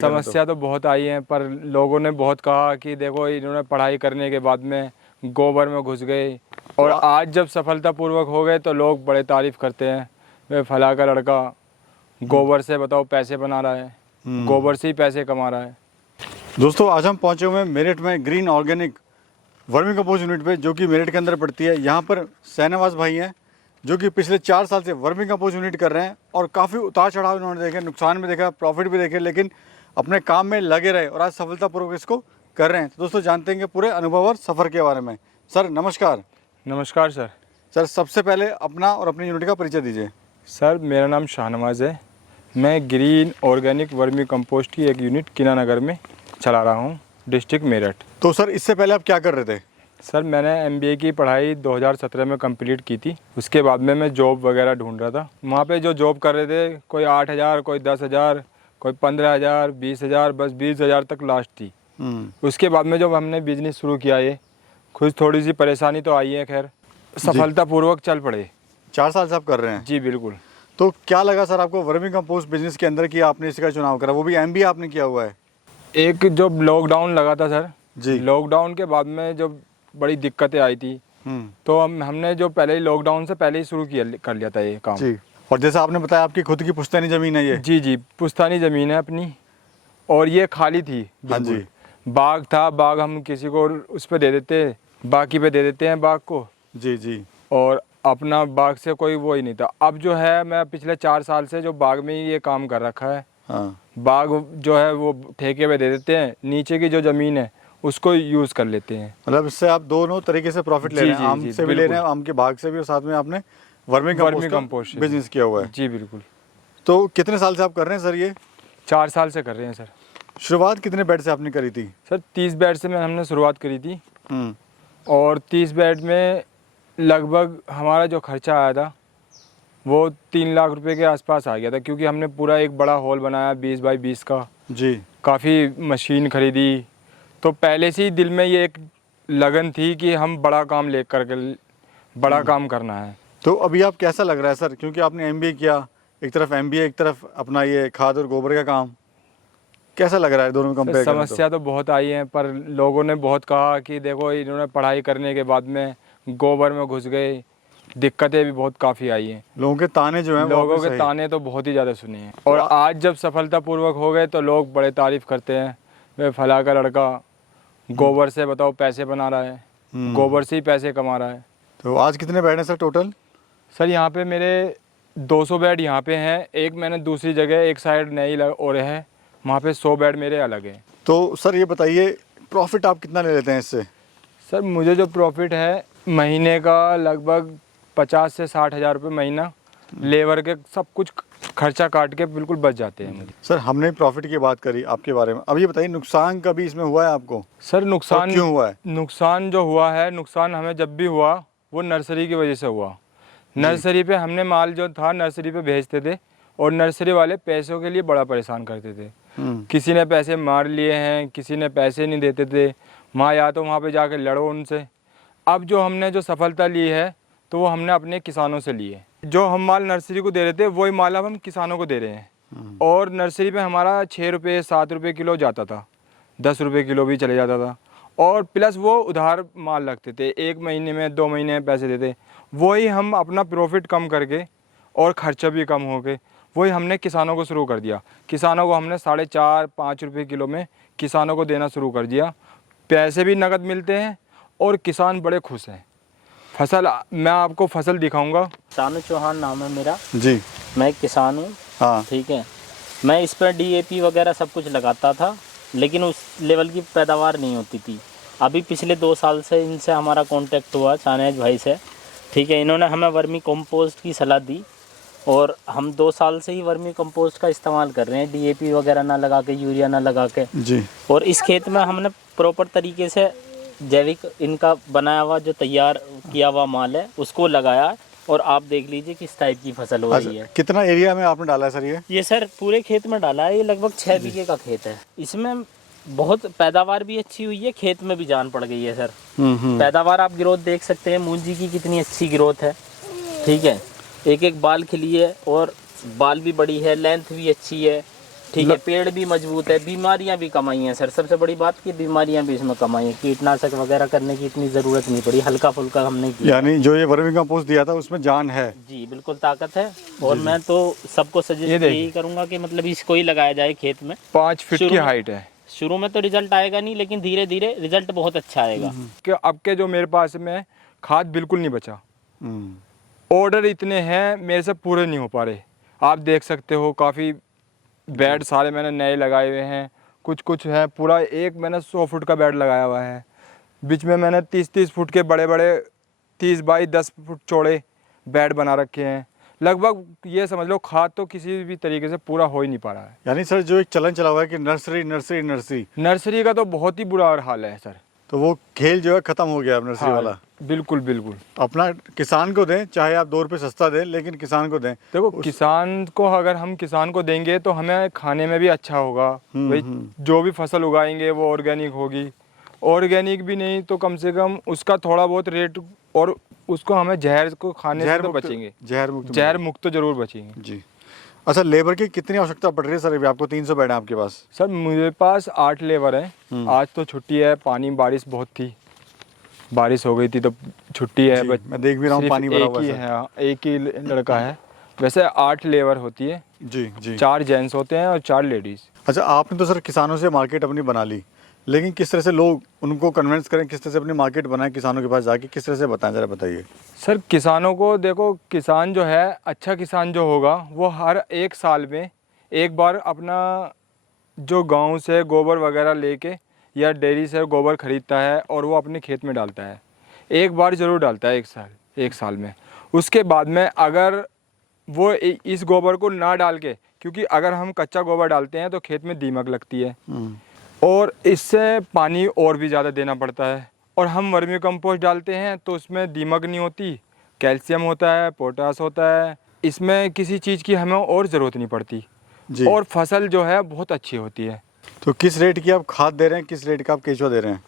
समस्या तो बहुत आई है, पर लोगों ने बहुत कहा कि देखो इन्होंने पढ़ाई करने के बाद में गोबर में घुस गए, और आज जब सफलतापूर्वक हो गए तो लोग बड़े तारीफ करते हैं, वे फला का लड़का गोबर से बताओ पैसे बना रहा है, गोबर से ही पैसे कमा रहा है। दोस्तों आज हम पहुंचे हुए हैं मेरठ में green organic vermi compost unit पे, जो कि मेरठ के अंदर पड़ती है। यहाँ पर सहनवाज भाई हैं जो कि पिछले 4 साल से वर्मी कंपोस्ट यूनिट कर रहे हैं और काफ़ी उतार चढ़ाव इन्होंने देखे, नुकसान भी देखा, प्रॉफिट भी देखे, लेकिन अपने काम में लगे रहे और आज सफलतापूर्वक इसको कर रहे हैं। तो दोस्तों जानते हैं कि पूरे अनुभव और सफ़र के बारे में। सर नमस्कार। नमस्कार सर। सर सबसे पहले अपना और अपनी यूनिट का परिचय दीजिए। सर मेरा नाम शाहनवाज है, मैं ग्रीन ऑर्गेनिक वर्मी कंपोस्ट की एक यूनिट कीना नगर में चला रहा हूँ, डिस्ट्रिक्ट मेरठ। तो सर इससे पहले आप क्या कर रहे थे? सर मैंने MBA की पढ़ाई 2017 में कंप्लीट की थी। उसके बाद में मैं जॉब वगैरह ढूंढ रहा था। वहाँ पे जो जॉब कर रहे थे, कोई 8,000, कोई 10,000, कोई 15,000, 20,000, बस 20,000 तक लास्ट थी। उसके बाद में जब हमने बिजनेस शुरू किया, ये खुद थोड़ी सी परेशानी तो आई है, खैर सफलतापूर्वक चल पड़े। 4 साल से आप कर रहे हैं? जी बिल्कुल। तो क्या लगा सर आपको वर्मी कंपोस्ट बिजनेस के अंदर कि आपने इसका चुनाव करा, वो भी MBA आपने किया हुआ है? एक जो लॉकडाउन लगा था सर जी, लॉकडाउन के बाद में जब बड़ी दिक्कतें आई थी, तो हमने जो पहले ही लॉकडाउन से पहले ही शुरू कर लिया था ये काम। जी। और जैसा आपने बताया आपकी खुद की पुश्तैनी ज़मीन है ये? जी जी, पुश्तैनी ज़मीन है अपनी, और ये खाली थी। हाँ जी। बाग था, बाग हम किसी को उस पर दे देते, बाकी पे दे देते हैं बाग को। जी जी। और अपना बाग से कोई वो ही नहीं था। अब जो है मैं पिछले 4 साल से जो बाग में ही ये काम कर रखा है। हाँ। बाग जो है वो ठेके पे दे देते हैं, नीचे की जो ज़मीन है उसको यूज़ कर लेते हैं। मतलब इससे आप दोनों तरीके से प्रॉफिट ले रहे हैं, आम से भी ले रहे हैं, आम के भाग से भी, और साथ में आपने वर्मी कंपोस्ट बिजनेस किया हुआ है। जी बिल्कुल। तो कितने साल से आप कर रहे हैं सर ये? 4 साल से कर रहे हैं सर। शुरुआत कितने बेड से आपने करी थी? सर 30 बेड से हमने शुरुआत करी थी, और 30 बेड में लगभग हमारा जो खर्चा आया था वो 3 लाख रुपए के आसपास आ गया था, क्योंकि हमने पूरा एक बड़ा हॉल बनाया 20 बाई 20 का। जी। काफ़ी मशीन खरीदी, तो पहले से ही दिल में ये एक लगन थी कि हम बड़ा काम ले करके बड़ा काम करना है। तो अभी आप कैसा लग रहा है सर, क्योंकि आपने MBA किया, एक तरफ MBA, एक तरफ अपना ये खाद और गोबर का काम, कैसा लग रहा है दोनों में कंपेयर करें? समस्या तो बहुत आई है, पर लोगों ने बहुत कहा कि देखो इन्होंने पढ़ाई करने के बाद में गोबर में घुस गए, दिक्कतें भी बहुत काफ़ी आई हैं। लोगों के ताने जो हैं, लोगों के ताने तो बहुत ही ज़्यादा सुने हैं, और आज जब सफलतापूर्वक हो गए तो लोग बड़े तारीफ करते हैं, वे फला का लड़का गोबर से बताओ पैसे बना रहा है, गोबर से ही पैसे कमा रहा है। तो आज कितने बेड हैं सर टोटल? सर यहाँ पे मेरे 200 बेड यहाँ पे हैं, एक मैंने दूसरी जगह एक साइड नई और है, वहाँ पे 100 बेड मेरे अलग हैं। तो सर ये बताइए प्रॉफिट आप कितना ले लेते हैं इससे? सर मुझे जो प्रॉफिट है महीने का लगभग 50 से 60 हज़ार रुपये महीना, लेबर के सब कुछ खर्चा काट के बिल्कुल बच जाते हैं मुझे। सर हमने प्रॉफिट की बात करी आपके बारे में, अब ये बताइए नुकसान कभी इसमें हुआ है आपको? सर नुकसान क्यों हुआ है? नुकसान जो हुआ है, नुकसान हमें जब भी हुआ वो नर्सरी की वजह से हुआ। नर्सरी पे हमने माल जो था नर्सरी पे भेजते थे, और नर्सरी वाले पैसों के लिए बड़ा परेशान करते थे। किसी ने पैसे मार लिए हैं, किसी ने पैसे नहीं देते थे, या तो वहाँ पे जाके लड़ो उनसे। अब जो हमने जो सफलता ली है तो वो हमने अपने किसानों से ली है। जो हम माल नर्सरी को दे रहे थे वही माल अब हम किसानों को दे रहे हैं, और नर्सरी पे हमारा 6 रुपये 7 रुपये किलो जाता था, 10 रुपये किलो भी चले जाता था, और प्लस वो उधार माल लगते थे, 1 महीने में 2 महीने में पैसे देते। वही हम अपना प्रॉफिट कम करके और ख़र्चा भी कम हो के वही हमने किसानों को शुरू कर दिया। किसानों को हमने 4.5-5 रुपये किलो में किसानों को देना शुरू कर दिया। पैसे भी नकद मिलते हैं और किसान बड़े खुश हैं। फसल मैं आपको फसल दिखाऊंगा। शानू चौहान नाम है मेरा जी। मैं किसान हूँ। हाँ ठीक है। मैं इस पर DAP वगैरह सब कुछ लगाता था, लेकिन उस लेवल की पैदावार नहीं होती थी। अभी पिछले 2 साल से इनसे हमारा कांटेक्ट हुआ, शाहनवाज भाई से। ठीक है, इन्होंने हमें वर्मी कंपोस्ट की सलाह दी, और हम 2 साल से ही वर्मी कंपोस्ट का इस्तेमाल कर रहे हैं, DAP वगैरह ना लगा के, यूरिया ना लगा के जी। और इस खेत में हमने प्रॉपर तरीके से जैविक इनका बनाया हुआ जो तैयार किया हुआ माल है उसको लगाया, और आप देख लीजिए किस टाइप की फसल हो रही है। कितना एरिया में आपने डाला है सर ये सर पूरे खेत में डाला है, ये लगभग 6 बीघे का खेत है। इसमें बहुत पैदावार भी अच्छी हुई है, खेत में भी जान पड़ गई है सर। पैदावार आप ग्रोथ देख सकते हैं, मूंजी की कितनी अच्छी ग्रोथ है। ठीक है, एक एक बाल खिली है, और बाल भी बड़ी है, लेंथ भी अच्छी है। ठीक है, पेड़ भी मजबूत है, बीमारियां भी कम आई हैं सर। सबसे बड़ी बात कि बीमारियां भी इसमें कम आई हैं, कीटनाशक वगैरह करने की इतनी ज़रूरत नहीं पड़ी, हल्का फुल्का हमने किया। यानी जो ये वर्मी कंपोस्ट दिया था उसमें जान है। जी बिल्कुल ताकत है। और मैं तो सबको सजेस्ट यही करूंगा कि मतलब इसको ही लगाया जाए खेत में। 5 फीट शुरू की में- हाइट है। शुरू में तो रिजल्ट आएगा नहीं, लेकिन धीरे धीरे रिजल्ट बहुत अच्छा आएगा। कि अब के जो मेरे पास में खाद बिल्कुल नहीं बचा, हम्म। ऑर्डर इतने हैं मेरे से पूरे नहीं हो पा रहे। आप देख सकते हो काफ़ी बेड सारे मैंने नए लगाए हुए हैं, कुछ कुछ है पूरा एक मैंने 100 फुट का बेड लगाया हुआ है। बीच में मैंने 30-30 फुट के बड़े बड़े 30 बाई 10 फुट चौड़े बेड बना रखे हैं। लगभग ये समझ लो खाद तो किसी भी तरीके से पूरा हो ही नहीं पा रहा है। यानी सर जो एक चलन चला हुआ है कि नर्सरी नर्सरी नर्सरी, नर्सरी का तो बहुत ही बुरा हाल है सर। तो वो खेल जो है खत्म हो गया अब नर्सरी वाला। बिल्कुल बिल्कुल। अपना किसान को दें, चाहे आप 2 रुपये सस्ता दें, लेकिन किसान को दें। देखो किसान को अगर हम किसान को देंगे तो हमें खाने में भी अच्छा होगा। भाई जो भी फसल उगाएंगे वो ऑर्गेनिक होगी, ऑर्गेनिक भी नहीं तो कम से कम उसका थोड़ा बहुत रेट, और उसको हमें जहर को खाने से तो बचेंगे, जहर मुक्त तो जरूर बचेंगे। जी। अच्छा, लेबर की कितनी आवश्यकता पड़ रही है सर? अभी आपको 300 बेड है आपके पास। सर मेरे पास 8 लेबर हैं। आज तो छुट्टी है, पानी बारिश बहुत थी, बारिश हो गई थी तो छुट्टी है। जी, मैं देख भी रहा हूँ सिर्फ पानी भरा हुआ एक ही है। है, एक ही लड़का है। वैसे 8 लेबर होती है, जी जी। 4 जेंट्स होते हैं और 4 लेडीज़। अच्छा, आपने तो सर किसानों से मार्केट अपनी बना ली, लेकिन किस तरह से लोग उनको कन्विंस करें, किस तरह से अपनी मार्केट बनाएं किसानों के पास जाके, किस तरह से बताएं, ज़रा बताइए। सर किसानों को देखो, किसान जो है अच्छा किसान जो होगा वो हर एक साल में एक बार अपना जो गांव से गोबर वगैरह लेके या डेयरी से गोबर खरीदता है और वो अपने खेत में डालता है। एक बार ज़रूर डालता है एक साल में। उसके बाद में अगर वो इस गोबर को ना डाल के, क्योंकि अगर हम कच्चा गोबर डालते हैं तो खेत में दीमक लगती है और इससे पानी और भी ज़्यादा देना पड़ता है। और हम वर्मी कंपोस्ट डालते हैं तो उसमें दीमक नहीं होती, कैल्शियम होता है, पोटास होता है, इसमें किसी चीज़ की हमें और ज़रूरत नहीं पड़ती जी। और फसल जो है बहुत अच्छी होती है। तो किस रेट की आप खाद दे रहे हैं, किस रेट का आप केचुआ दे रहे हैं?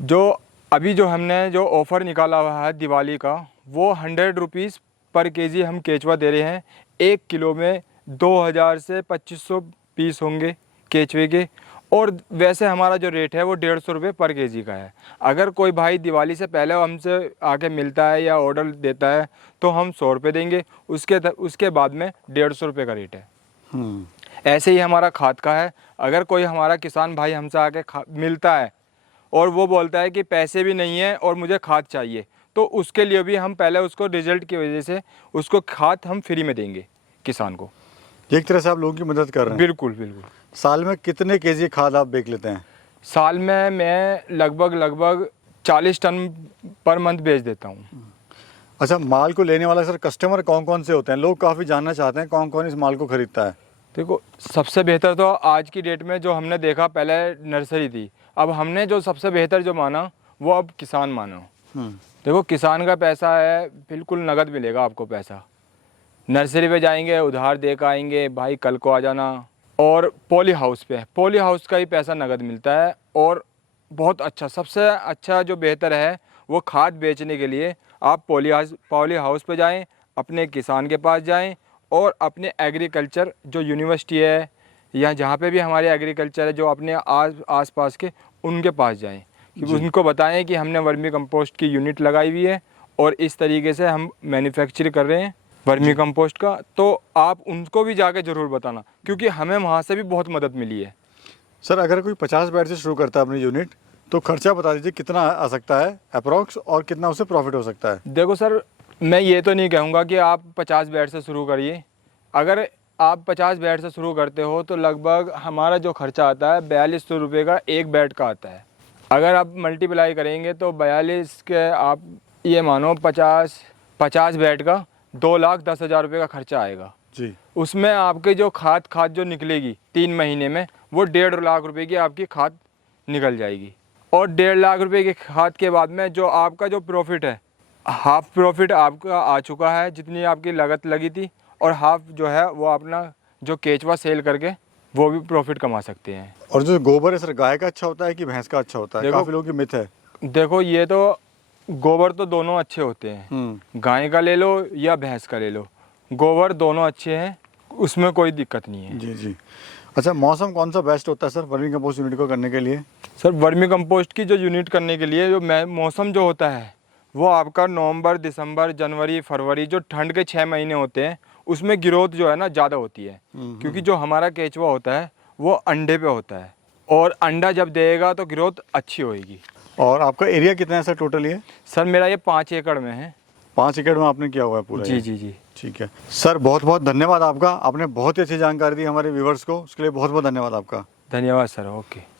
जो अभी जो हमने जो ऑफ़र निकाला हुआ है दिवाली का, वो 100 रुपीज़ पर केजी हम केचुआ दे रहे हैं। 1 किलो में 2000 से 2500 पीस होंगे केचुए के, और वैसे हमारा जो रेट है वो 150 रुपये पर केजी का है। अगर कोई भाई दिवाली से पहले हमसे आके मिलता है या ऑर्डर देता है तो हम 100 रुपये देंगे, उसके बाद में 150 रुपये का रेट है। ऐसे ही हमारा खाद का है। अगर कोई हमारा किसान भाई हमसे आके मिलता है और वो बोलता है कि पैसे भी नहीं है और मुझे खाद चाहिए, तो उसके लिए भी हम पहले उसको रिजल्ट की वजह से उसको खाद हम फ्री में देंगे किसान को। एक तरह से आप लोगों की मदद कर रहे हैं। बिल्कुल बिल्कुल। साल में कितने केजी खाद आप बेच लेते हैं? साल में मैं लगभग 40 टन पर मंथ बेच देता हूँ। अच्छा, माल को लेने वाला सर कस्टमर कौन कौन से होते हैं? लोग काफ़ी जानना चाहते हैं कौन कौन इस माल को खरीदता है। देखो सबसे बेहतर तो आज की डेट में जो हमने देखा, पहले नर्सरी थी, अब हमने जो सबसे बेहतर जो माना वो अब किसान माना। देखो किसान का पैसा है, बिल्कुल नगद मिलेगा आपको पैसा। नर्सरी पे जाएंगे, उधार दे कर आएंगे, भाई कल को आ जाना। और पॉली हाउस का ही पैसा नगद मिलता है। और बहुत अच्छा, सबसे अच्छा जो बेहतर है वो खाद बेचने के लिए आप पॉली हाउस पे जाएं, अपने किसान के पास जाएं और अपने एग्रीकल्चर जो यूनिवर्सिटी है या जहाँ पे भी हमारे एग्रीकल्चर है जो अपने आस पास के, उनके पास जाएं कि उनको बताएं कि हमने वर्मी कंपोस्ट की यूनिट लगाई हुई है और इस तरीके से हम मैन्युफैक्चर कर रहे हैं वर्मी कंपोस्ट का। तो आप उनको भी जाके ज़रूर बताना, क्योंकि हमें वहाँ से भी बहुत मदद मिली है। सर अगर कोई 50 बेड से शुरू करता है अपनी यूनिट, तो खर्चा बता दीजिए कितना आ सकता है अप्रॉक्स, और कितना उससे प्रॉफिट हो सकता है? देखो सर, मैं ये तो नहीं कहूँगा कि आप 50 बेड से शुरू करिए। अगर आप 50 बेड से शुरू करते हो तो लगभग हमारा जो खर्चा आता है 4200 रुपये का एक बेड का आता है। अगर आप मल्टीप्लाई करेंगे तो 42 के आप ये मानो 50 बेड का 2,10,000 रुपये का खर्चा आएगा जी। उसमें आपके जो खाद जो निकलेगी 3 महीने में, वो 1.5 लाख रुपए की आपकी खाद निकल जाएगी। और 1.5 लाख रुपए की खाद के बाद में जो आपका जो प्रॉफिट है, हाफ प्रॉफिट आपका आ चुका है जितनी आपकी लागत लगी थी, और हाफ जो है वो अपना जो केचवा सेल करके वो भी प्रॉफिट कमा सकते हैं। और जो गोबर है सर, गाय का अच्छा होता है कि भैंस का अच्छा होता है? देखो- काफ़ी लोगों की मिथ है। देखो ये तो गोबर तो दोनों अच्छे होते हैं, गाय का ले लो या भैंस का ले लो, गोबर दोनों अच्छे हैं, उसमें कोई दिक्कत नहीं है। जी जी। अच्छा, मौसम कौन सा बेस्ट होता है सर वर्मी कंपोस्ट यूनिट को करने के लिए? सर वर्मी कंपोस्ट की जो यूनिट करने के लिए जो मौसम जो होता है वो आपका नवंबर, दिसंबर, जनवरी, फरवरी, जो ठंड के 6 महीने होते हैं उसमें ग्रोथ जो है ना ज़्यादा होती है। क्योंकि जो हमारा केचुआ होता है वो अंडे पे होता है और अंडा जब देगा तो ग्रोथ अच्छी होएगी। और आपका एरिया कितना है सर टोटल ये? सर मेरा ये 5 एकड़ में है। 5 एकड़ में आपने किया हुआ है पूरा जी ये? जी जी। ठीक है सर, बहुत बहुत धन्यवाद आपका, आपने बहुत ही अच्छी जानकारी दी हमारे व्यूवर्स को, उसके लिए बहुत बहुत धन्यवाद आपका। धन्यवाद सर। ओके।